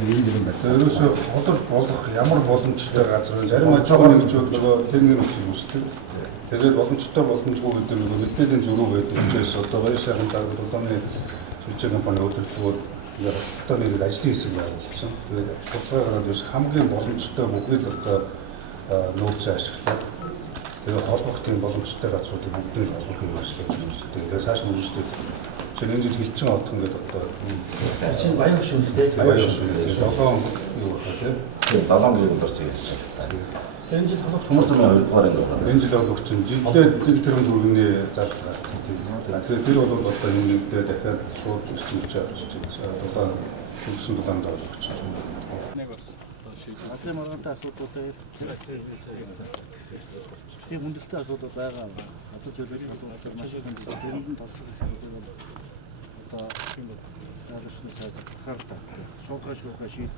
Ийм юм байна. Ерөөсөө hodож болох ямар боломжтой газар вэ? Зарим аж ахуйн нэгжүүд нөгөө тэрний нөхцөл үүсдэг. Тэгээд боломжтой боломжгүй гэдэг нөгөө мэдээллийн зөрүү байдаг учраас одоо баяр сайхан дагуулж удааны сүлжээ компани өдөртлөөр одоо нэг ажлын хэсэг явуулсан. Тэгээд судалгаа гараад бас хамгийн боломжтой бүгд одоо нөөцөө ашиглаад тэгээд холбох тийм боломжтой газруудыг бүгдийг олохын ажлыг хийжтэй. Тэгээд цааш нь үүсдэг. Чинь энэ жил хилчин одох ингээд одоо чинь баян шүү дээ. баяр шүү. Шогоон юу байна тийм. 7 гийн өдөр зэвэж шалтгаан. Энэ жил холбох Төмөр зургийн 2 дугаар ингэ байна. Энэ жил олох чинь жилдээ тэр төгрөгийн зарлага тийм. Тэгэхээр тэр бол одоо энэ нэгдээ дахиад шууд ирчилж байгаа. Одоо төгсөн дугаанд олох чинь. нэг бас одоо шийдвэр. Азийн маргаантай асуудлуудаа тийм хүндэстэй асуудал байгаа. Газар зөөлөж асуудал маш их байна. Тэрэнд нь тослох хэрэгтэй бол одоо тийм ялгчны сайд анхаарал татсан. Шуурхай шийд.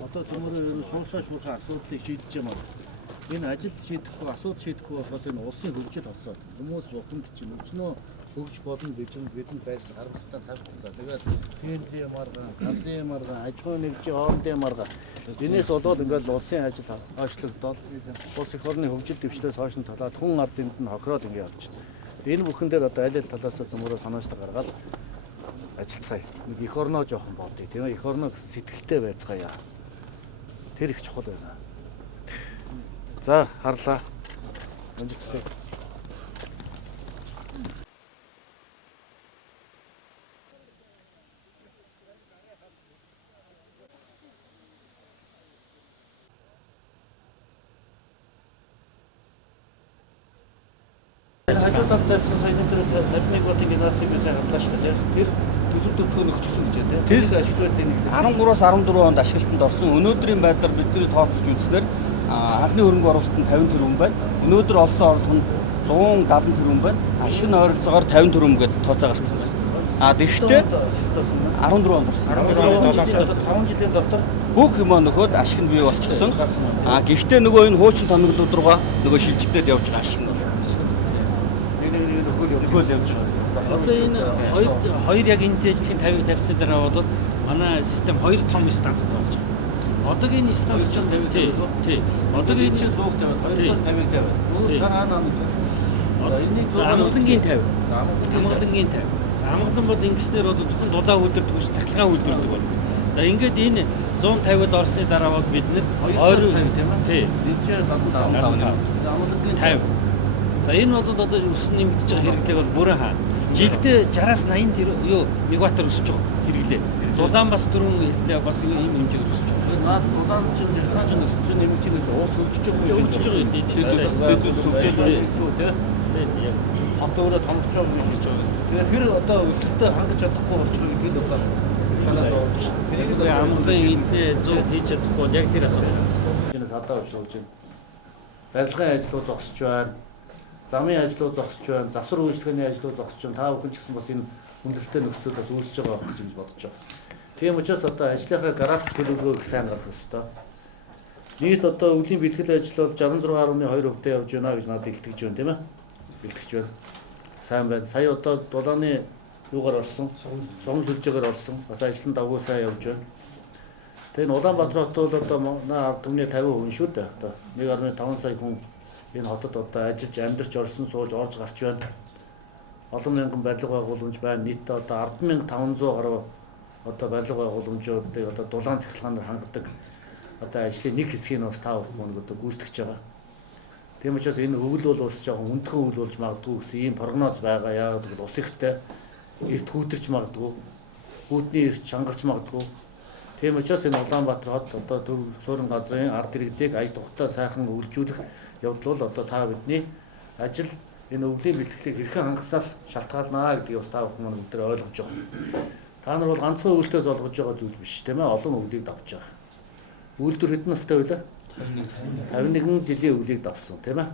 Одоо зөвхөн шуурхай асуудлыг шийдэж байгаа. Энэ ажил шийдэхгүй, асуудал шийдэхгүй болохоос энэ улсын хөгжил осоод хүмүүс бухимд чинь өчнөө хөгж болно бидэнд байсан харамсалтай цаг хугацаа. Тэгээд ТНТ маргаан, ганцын маргаан, аж ахуйн нэгжийн хоорондын маргаан. Энээс болоод ингээд улсын ажил хойшлогдоод улс их орны хөгжил дэвшлээс хойш нь талаад хүн ард энд нь хохироод ингээд явж байна. Энэ бүхэн дээр одоо аль аль талаас зөмөрөө санаачтай гаргаад ажиллацгаая. Нэг их орноо жоохон бодъё. Тийм их орноо сэтгэлтэй байцгаая. Тэр их чухал байна. За харлаа. Амжилттай. Хажуу талд тавьсан сая өнөөдөр 51 ваттын генераторыг би сайн харлаа шүү дээ. Тэр төсөв төгтгөө нөхчихсөн гэж байна. Тэр ашигт байдлын нэг 13-аас 14 онд ашиглалтанд орсон. Өнөөдрийн байдлаар бидний тооцож үзснээр анхны хөрөнгө оруулалт нь 50 тэрбум байна. Өнөөдөр олсон орлого нь 170 тэрбум байна. Ашиг нь ойролцоогоор 50 тэрбум гэдээ тооцоо гарсан байна. Тэгэхдээ 14 онд орсон. 5 жилийн дотор бүх юм нөхөд ашиг нь бий болчихсон. Гэхдээ нөгөө энэ хуучин тоногдууд руугаа нөгөө шилжигдээд явж байгаа ашиг нь бол нөхөл явж байгаа. Одоо энэ хоёр яг энэ ажлын 50-ыг тавьсан дараа бол манай систем хоёр том станцтай болж байгаа. Одоогийн энэ станц чинь тий. Одоогийн чинь 100 тавиад 250-ыг тавиад. Өөр тараана энийг амгалангийн 50. Амгалангийн 50. Амгалан бол ингэснээр бол зөвхөн дулаан үйлдвэрдэг биш цахилгаан үйлдвэрдэг бол. За ингээд энэ 150-д орсны дараа бол бид нэр 250 тийм ээ. Тий. Энд 75. Амгалангийн 50. За энэ бол одоо өсөн нэмэгдэж байгаа хэрэглээг бол бүрэн хаа. Жилдээ 60-аас 80 мегаватт өсөж байгаа хэрэглээ. Дулаан бас дөрөв хэллээ бас ийм хэмжээгээр өсөж байгаа. наад дулаан чинь зэрхааж өсөж чинь нэмэгдэж байгаа уус хөгжиж байгаа. Хөгжиж байгаа. Тийм. Хот өөрөө томч байгаа юм хийж байгаа. Тэгэхээр тэр одоо өсөлтөд хангаж чадахгүй болчихвол бид одоо санаа зовж байна. Тэрийг амгалан эндээ 100 хийж чадахгүй яг тэр асуудал. Энэ садаа өчрөж байна. Барилгын ажлууд зогсож байна. Замын ажлууд зогсож байна, засвар үйлчлэгээний ажлууд зогсож байна. Та бүхэн ч гэсэн бас энэ хүндрэлтэй нөхцлөөс үүсэж байгаа байх гэж бодож байна. Тийм учраас одоо ажлынхаа график төлөвлөгөөг сайн гаргах ёстой. Нийт одоо өвлийн бэлтгэл ажил бол 66.2% явж байна гэж надад илтгэж байна, тийм ээ? Бэлтгэж байна. Сайн байна. Сая одоо дулааны юугаар орсон, цогн сүлжээгээр орсон. Бас ажил нь давгүй сайн явж байна. Тэгээ энэ Улаанбаатар хот бол одоо ард түмний 50% шүү дээ. Одоо 1.5 сая хүн энэ хотод одоо ажиллаж амьдарч орсон сууж орж гарч байна. Олон мянган барилга байгууламж байна. Нийтдээ одоо 10,500 гаруй одоо барилга байгууламжуудыг одоо дулаан цахилгаанаар хангадаг одоо ажлын нэг хэсгийг бас таа бүх мөн одоо гүйцэтгэж байгаа. Тийм учраас энэ өвөл бол бас жоохон өндгөн өвөл болж магадгүй гэсэн ийм прогноз байгаа. Яагаад гэвэл ус ихтэй эрт хүүтэрч магадгүй. Хүүтний эрт чангарч магадгүй. Тийм учраас энэ Улаанбаатар хот одоо төв суурин газрын ард иргэдийг ая тухтай сайхан үйлжүүлэх явдал бол одоо та бидний ажил энэ өвлийн бэлтгэлийг хэрхэн хангаснаас шалтгаалнаа гэдгийг бас та бүхэн өнөөдөр ойлгож байгаа. Та нар бол ганцхан өвөлтөө золгож байгаа зүйл биш тийм ээ, олон өвлийг давж байгаа. Үйлдвэр хэдэн настай байлаа? 51 жилийн өвлийг давсан тийм ээ.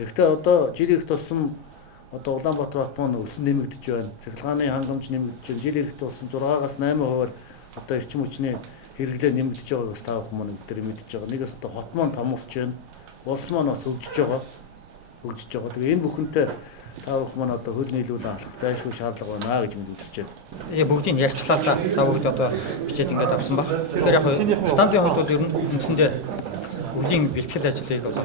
Тэгэхдээ одоо жил ирэх тусам одоо Улаанбаатар хот маань өсөн нэмэгдэж байна. Цахилгааны хангамж нэмэгдэж байна. Жил ирэх тусам 6-аас 8% одоо эрчим хүчний хэрэглээ нэмэгдэж байгааг бас та бүхэн өнөөдөр мэдж байгаа. Нэг өстө хот маань томорч байна. Улс маань бас хөгжиж байгаа. Тэгээ энэ бүхэнтэй та бүхэн маань одоо хөл нийлүүлэн алах зайлшгүй шаардлага байна гэж мэд үзэж байна. Бүгдийг ярьчлаа та бүгд одоо бичээд ингээд авсан баг. Тэгэхээр яг станцын хувьд бол ер нь үндсэндээ өвлийн бэлтгэл ажлыг бол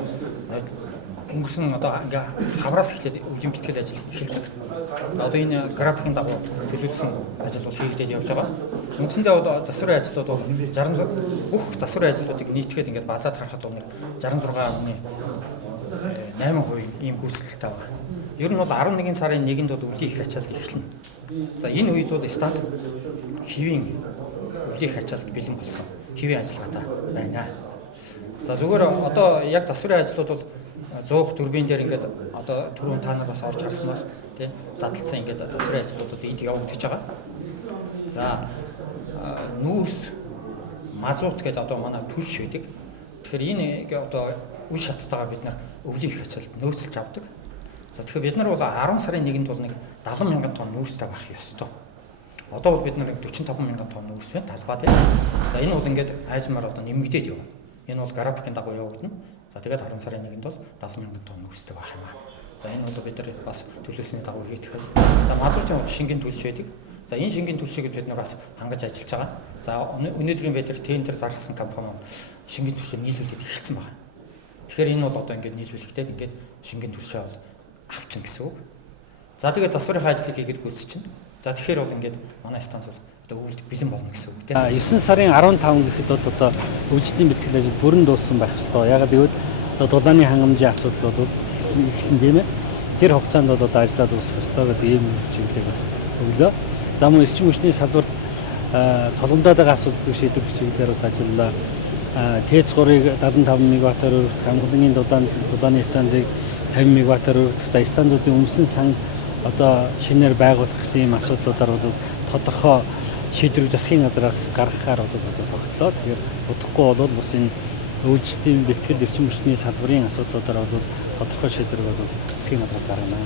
өнгөрсөн одоо ингээ хавраас эхлээд өвлийн бэлтгэл ажил эхэлж байгаа. Одоо энэ графикын дагуу төлөвлөсөн ажил бол хийгдээд явж байгаа. Үндсэндээ бол засварын ажлууд бол 60 бүх засварын ажлуудыг нийтгээд ингээд базаад харахад бол 66.8% ийм гүйцэтгэлтэй байна. Ер нь бол 11 сарын 1-нд бол өвлийн их ачаалт эхэлнэ. За энэ үед бол станц хэвийн өвлийн их ачаалт бэлэн болсон. Хэвийн ажиллагаатай байна. За зүгээр одоо яг засварын ажлууд бол 100 турбин дээр ингээд одоо түрүүн та нар бас орж харсан баг тий задлцсан ингээд засварын ажлууд бол энд явагдаж байгаа. За нүүрс мазут гэдэг одоо манай түлш байдаг. Тэгэхээр энэ одоо үе шаттайгаар бид нар өвлийн их ачаалт нөөцлж авдаг. За тэгэхээр бид нар бол 10 сарын 1-нд бол нэг 70 мянган тонн нүүрстэй байх ёстой. Одоо бол бид нар 45 мянган тонн нүүрс байна талбай дээр. За энэ бол ингээд айжмаар одоо нэмэгдээд явна. Энэ бол графикын дагуу явагдана. За тэгээд 10 сарын 1-нд бол 70 мянган тонн нүүрстэй байх юм аа. За энэ бол бид нар бас төлөвлөсний дагуу хийх. За мазутын хувьд шингийн төлөвч байдаг. За энэ шингийн төлөвчийг бид нар бас хангаж ажиллаж байгаа. За өнөөдрийн байдлаар тендер зарласан компани шингийн төлөвчөд нийлүүлээд эхэлсэн байна. Тэгэхээр энэ бол одоо ингээд нийлүүлэхдээ ингээд шингийн төлөвчөө бол авчин гэсэн үг. За тэгээд засварын ажлыг хийгээд гүйцэтгэж. За тэгэхээр бол ингээд манай станц бол одоо өвөлд бэлэн болно гэсэн үг тийм. 9 сарын 15 гэхэд бол одоо өвчтөлийн бэлтгэл ажил бүрэн дууссан байх ёстой. Ягаад гэвэл одоо дулааны хангамжийн асуудал бол эхэлсэн тийм ээ. Тэр хугацаанд бол одоо ажиллаад дуусах ёстой гэдэг ийм чиглэлээр бас өглөө. За мөн эрчим хүчний салбарт толгомдоод байгаа асуудлыг шийдэх чиглэлээр бас ажиллалаа. ТЭЦ-3-ыг 75 МВт-аар өргөх, хамгааллын дулааны станцыг 50 МВт-аар өргөх, за стандартын өмсөн сан одоо шинээр байгуулах гэсэн ийм асуудлуудаар бол тодорхой шийдвэрийг засгийн газраас гаргахаар бол одоо тогтлоо. Тэгэхээр удахгүй бол бас энэ үйлчлэлийн бэлтгэл эрчим хүчний салбарын асуудлуудаар бол тодорхой шийдвэр бол засгийн газраас гаргана.